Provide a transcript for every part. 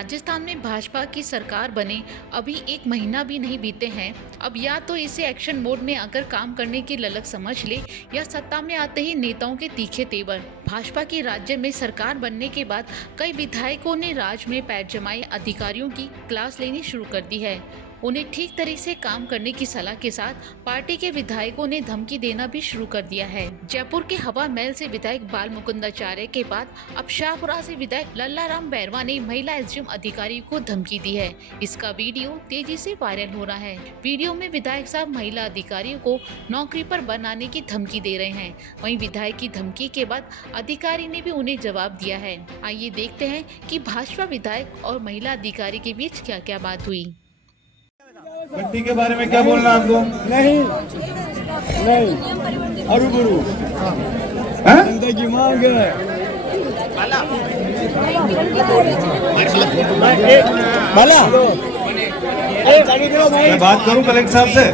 राजस्थान में भाजपा की सरकार बने अभी 1 महीना भी नहीं बीते हैं। अब या तो इसे एक्शन मोड में आकर काम करने की ललक समझ ले या सत्ता में आते ही नेताओं के तीखे तेवर। भाजपा की राज्य में सरकार बनने के बाद कई विधायकों ने राज्य में पैर जमाए अधिकारियों की क्लास लेनी शुरू कर दी है। उन्हें ठीक तरीके से काम करने की सलाह के साथ पार्टी के विधायकों ने धमकी देना भी शुरू कर दिया है। जयपुर के हवा महल से विधायक बाल मुकुंदाचार्य के बाद अब शाहपुरा से विधायक लल्लाराम बैरवा ने महिला एसडीएम अधिकारी को धमकी दी है। इसका वीडियो तेजी से वायरल हो रहा है। वीडियो में विधायक साहब महिला अधिकारियों को नौकरी पर बनाने की धमकी दे रहे हैं। वहीं विधायक की धमकी के बाद अधिकारी ने भी उन्हें जवाब दिया है। आइए देखते हैं कि भाजपा विधायक और महिला अधिकारी के बीच क्या क्या बात हुई। भट्टी के बारे में क्या बोलना आपको? नहीं अरु गुरु जिंदगी मांग बाला मैं बात करूं कलेक्टर साहब से?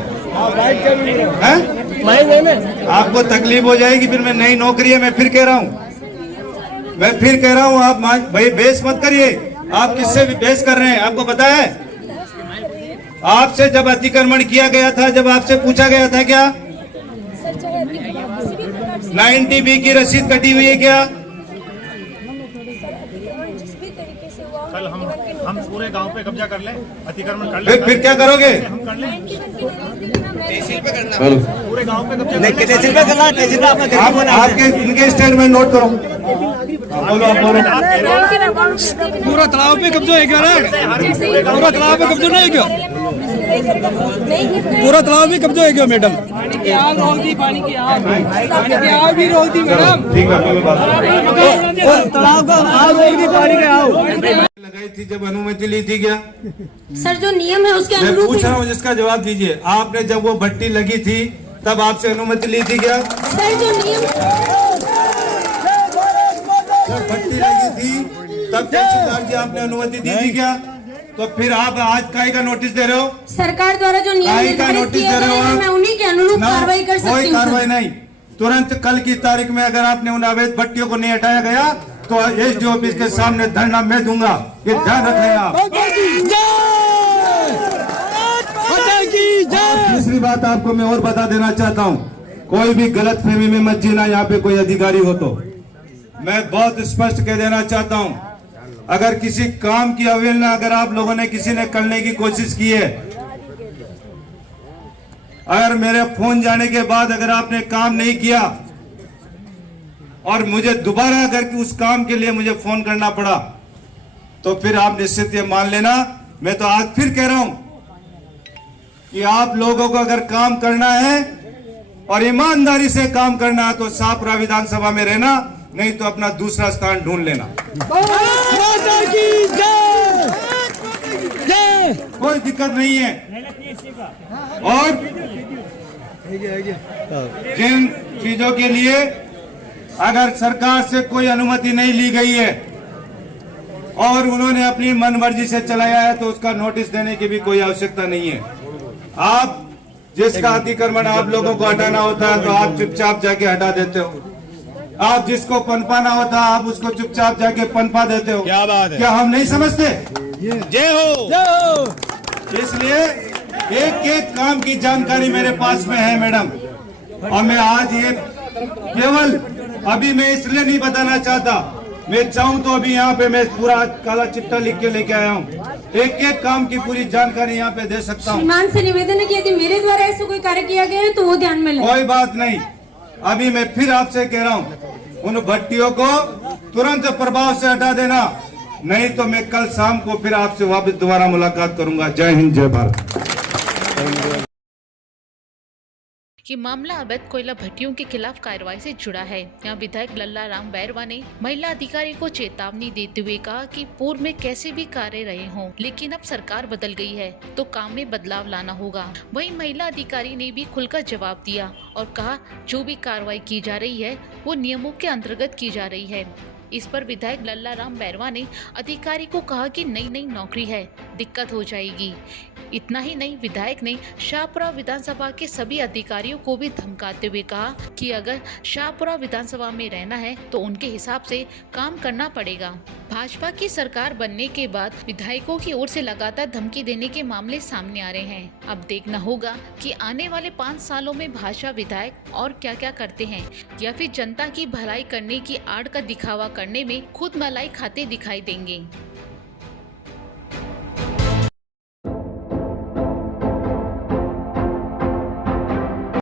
आपको तकलीफ हो जाएगी फिर। मैं नई नौकरी है, मैं फिर कह रहा हूं आप भाई बेस मत करिए। आप किससे भी बेस कर रहे हैं? आपको पता है आपसे जब अतिक्रमण किया गया था, जब आपसे पूछा गया था क्या 90B की रसीद कटी हुई है क्या? कल हम पूरे गांव पे कब्जा कर लें, अतिक्रमण कर लें, फिर क्या करोगे? हम कर लें तहसील पे करना, पूरे गांव पे कब्जा तहसील पे करना, तहसील पे अपना आप आपके इनके स्टेटमेंट नोट करो। बोलो आप बोलो। पूरा तालाब पे कब्जा है क्या? पूरा तालाब पे कब्जा नहीं है क्या? पूरा तालाब में कब्जा है क्या मैडम? पानी की आग भी रोकती मैडम। ठीक है, कोई बात नहीं। तालाब का आग रोकती, पानी का आग लगाई थी जब अनुमति ली थी क्या? सर जो नियम है उसके मैं अनुरूप पूछ रहा हूँ, जिसका जवाब दीजिए। आपने जब वो भट्टी लगी थी तब आपसे अनुमति ली थी क्या? सर जो नियम जब भट्टी लगी थी तब तहसीलदार जी आपने अनुमति दी थी क्या? तो फिर आप आज काहे का नोटिस दे रहे हो? सरकार द्वारा जो नियम काहे का निर्धारित नोटिस किए दे गए रहे हो हैं आप? मैं उन्हीं के अनुरूप कार्रवाई कर सकती हूँ। कोई कार्रवाई नहीं। तुरंत कल की तारीख में अगर आपने उन अवैध भट्टियों को नहीं हटाया गया तो एसडीओ ऑफिस के सामने धरना मैं दूंगा। ये ध्यान रख लें आप। दूसरी बात आपको मैं और बता देना चाहता हूँ, कोई भी गलत फहमी में मत जीना। यहाँ पे कोई अधिकारी हो तो मैं बहुत स्पष्ट कह देना चाहता हूँ, अगर किसी काम की अवहेलना अगर आप लोगों ने किसी ने करने की कोशिश की है, अगर मेरे फोन जाने के बाद अगर आपने काम नहीं किया और मुझे दोबारा अगर उस काम के लिए मुझे फोन करना पड़ा तो फिर आप निश्चित ये मान लेना, मैं तो आज फिर कह रहा हूं कि आप लोगों को अगर काम करना है और ईमानदारी से काम करना है तो शाहपुरा विधानसभा में रहना, नहीं तो अपना दूसरा स्थान ढूंढ लेना। कोई दिक्कत नहीं है। और जिन चीजों के लिए अगर सरकार से कोई अनुमति नहीं ली गई है और उन्होंने अपनी मनमर्जी से चलाया है तो उसका नोटिस देने की भी कोई आवश्यकता नहीं है। आप जिसका अतिक्रमण आप लोगों को हटाना होता है तो आप चुपचाप जाके हटा देते हो। आप जिसको पनपाना होता है आप उसको चुपचाप जाके पनपा देते हो। क्या बात है? क्या हम नहीं समझते? जय हो। इसलिए एक एक काम की जानकारी मेरे पास में है मैडम। और मैं आज ये केवल अभी मैं इसलिए नहीं बताना चाहता, मैं चाहूं तो अभी यहाँ पे मैं पूरा काला चिट्ठा लिख के लेके आया हूँ। एक एक काम की पूरी जानकारी यहाँ पे दे सकता हूँ। श्रीमान से निवेदन है कि यदि मेरे द्वारा ऐसा कोई कार्य किया गया है तो वो ध्यान में लें। कोई बात नहीं। अभी मैं फिर आपसे कह रहा हूँ, उन भट्टियों को तुरंत प्रभाव से हटा देना, नहीं तो मैं कल शाम को फिर आपसे वापस दोबारा मुलाकात करूंगा। जय हिंद, जय भारत। ये मामला अवैध कोयला भट्टियों के खिलाफ कार्रवाई से जुड़ा है। यहाँ विधायक लल्लाराम बैरवा ने महिला अधिकारी को चेतावनी देते हुए कहा कि पूर्व में कैसे भी कार्य रहे हों, लेकिन अब सरकार बदल गई है तो काम में बदलाव लाना होगा। वहीं महिला अधिकारी ने भी खुलकर जवाब दिया और कहा जो भी कार्रवाई की जा रही है वो नियमों के अंतर्गत की जा रही है। इस पर विधायक लल्लाराम बैरवा ने अधिकारी को कहा कि नई नौकरी है, दिक्कत हो जाएगी। इतना ही नहीं, विधायक ने शाहपुरा विधानसभा के सभी अधिकारियों को भी धमकाते हुए कहा कि अगर शाहपुरा विधानसभा में रहना है तो उनके हिसाब से काम करना पड़ेगा। भाजपा की सरकार बनने के बाद विधायकों की ओर से लगातार धमकी देने के मामले सामने आ रहे हैं। अब देखना होगा कि आने वाले 5 सालों में भाजपा विधायक और क्या क्या करते हैं, या फिर जनता की भलाई करने की आड़ का दिखावा करने में खुद मलाई खाते दिखाई देंगे।